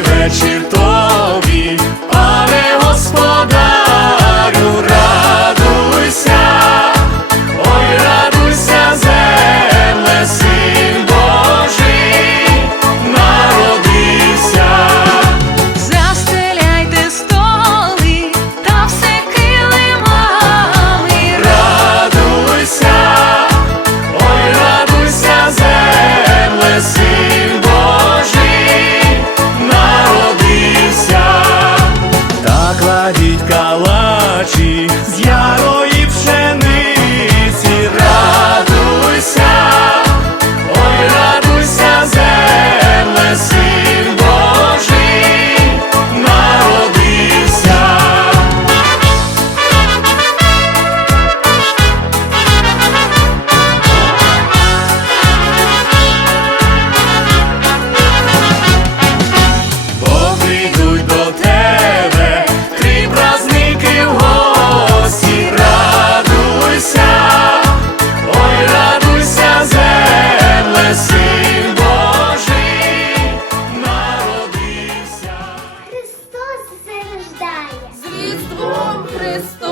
вечір то садіть калачі з ярої пшениці, радуйся, ой, радуйся, земле. Christmas.